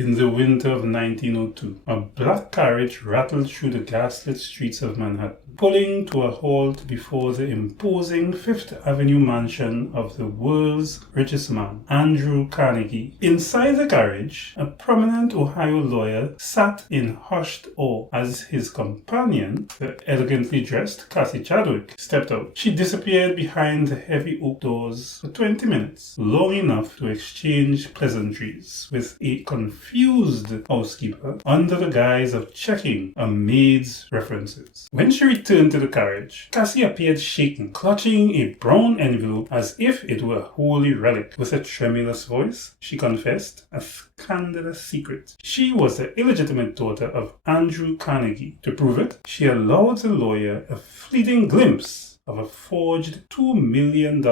In the winter of 1902, a black carriage rattled through the gaslit streets of Manhattan, pulling to a halt before the imposing Fifth Avenue mansion of the world's richest man, Andrew Carnegie. Inside the carriage, a prominent Ohio lawyer sat in hushed awe as his companion, the elegantly dressed Cassie Chadwick, stepped out. She disappeared behind the heavy oak doors for 20 minutes, long enough to exchange pleasantries with a confused housekeeper under the guise of checking a maid's references. When she returned to the carriage, Cassie appeared shaken, clutching a brown envelope as if it were a holy relic. With a tremulous voice, she confessed a scandalous secret. She was the illegitimate daughter of Andrew Carnegie. To prove it, she allowed the lawyer a fleeting glimpse of a forged $2 million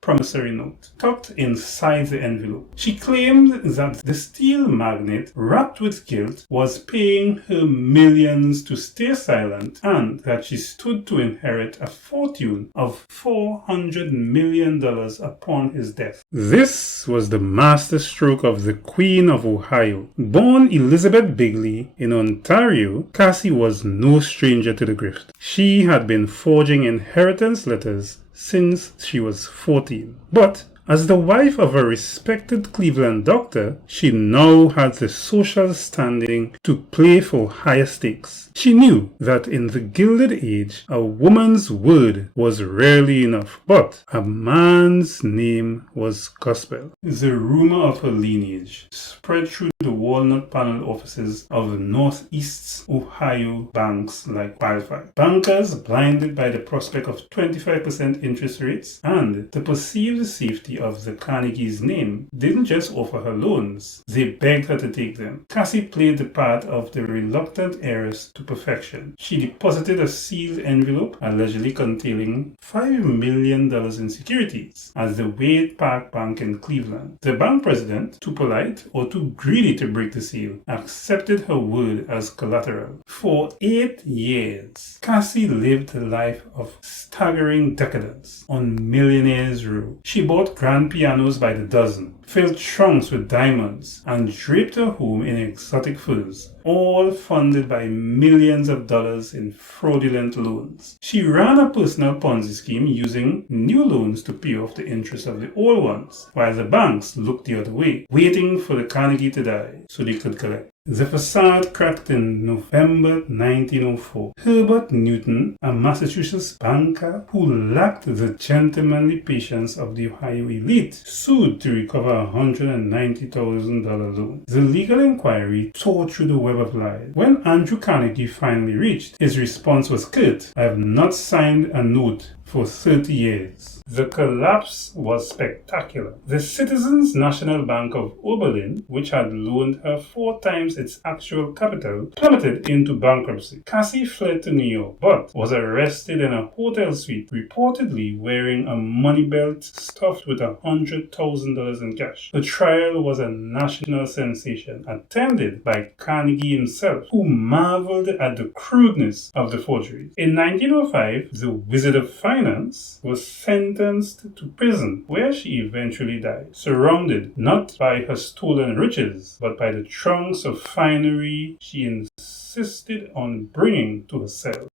promissory note tucked inside the envelope. She claimed that the steel magnate, wrapped with guilt, was paying her millions to stay silent and that she stood to inherit a fortune of $400 million upon his death. This was the masterstroke of the Queen of Ohio. Born Elizabeth Bigley in Ontario, Cassie was no stranger to the grift. She had been forging inheritance letters since she was 14. But as the wife of a respected Cleveland doctor, she now had the social standing to play for higher stakes. She knew that in the Gilded Age, a woman's word was rarely enough, but a man's name was gospel. The rumor of her lineage spread through the walnut panel offices of the Northeast's Ohio banks like wildfire. Bankers, blinded by the prospect of 25% interest rates and the perceived safety of the Carnegie's name, didn't just offer her loans, they begged her to take them. Cassie played the part of the reluctant heiress to perfection. She deposited a sealed envelope allegedly containing $5 million in securities at the Wade Park Bank in Cleveland. The bank president, too polite or too greedy to break the seal, accepted her word as collateral. For 8 years, Cassie lived a life of staggering decadence on Millionaire's Row. She bought grand pianos by the dozen, filled trunks with diamonds, and draped her home in exotic furs, all funded by millions of dollars in fraudulent loans. She ran a personal Ponzi scheme using new loans to pay off the interest of the old ones, while the banks looked the other way, waiting for the Carnegie to die so they could collect. The facade cracked in November 1904. Herbert Newton, a Massachusetts banker who lacked the gentlemanly patience of the Ohio elite, sued to recover a $190,000 loan. The legal inquiry tore through the web of lies. When Andrew Carnegie finally reached, his response was curt: "I have not signed a note for 30 years. The collapse was spectacular. The Citizens National Bank of Oberlin, which had loaned her 4 times its actual capital, plummeted into bankruptcy. Cassie fled to New York, but was arrested in a hotel suite, reportedly wearing a money belt stuffed with $100,000 in cash. The trial was a national sensation, attended by Carnegie himself, who marveled at the crudeness of the forgery. In 1905, the Wizard of Finance was sentenced to prison, where she eventually died, surrounded not by her stolen riches, but by the trunks of finery she insisted on bringing to her cell.